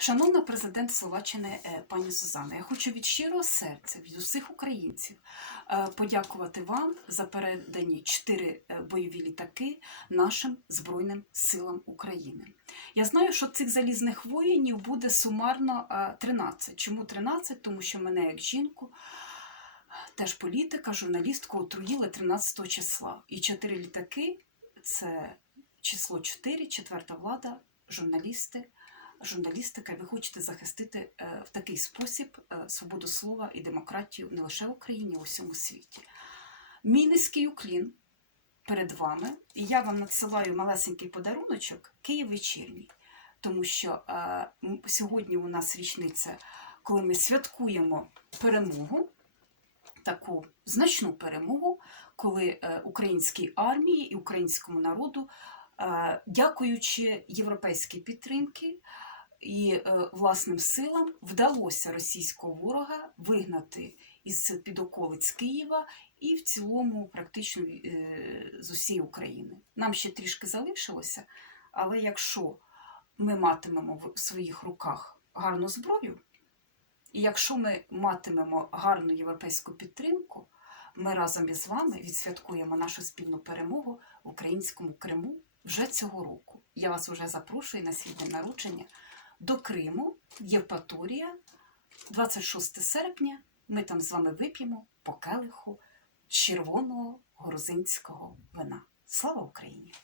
Шановна президент Словаччини е, пані Сузана, я хочу від щирого серця, від усіх українців е, подякувати вам за передані чотири е, бойові літаки нашим Збройним силам України. Я знаю, що цих залізних воїнів буде сумарно е, 13. Чому 13? Тому що мене як жінку. Теж політика, журналістку отруїли 13 числа. І чотири літаки це число 4, четверта влада, журналісти, журналістика, ви хочете захистити е, в такий спосіб е, свободу слова і демократію не лише в Україні, а у всьому світі. Мій низький уклін перед вами, і я вам надсилаю малесенький подаруночок Київ вечірній, тому що е, сьогодні у нас річниця, коли ми святкуємо перемогу. Таку значну перемогу, коли українській армії і українському народу, дякуючи європейській підтримці і е, власним силам, вдалося російського ворога вигнати із під околиць Києва і в цілому практично е, з усієї України. Нам ще трішки залишилося, але якщо ми матимемо в своїх руках гарну зброю, і якщо ми матимемо гарну європейську підтримку, ми разом із вами відсвяткуємо нашу спільну перемогу в українському Криму вже цього року. Я вас вже запрошую на свій день народження до Криму, Євпаторія, 26 серпня. Ми там з вами вип'ємо по келиху червоного грузинського вина. Слава Україні!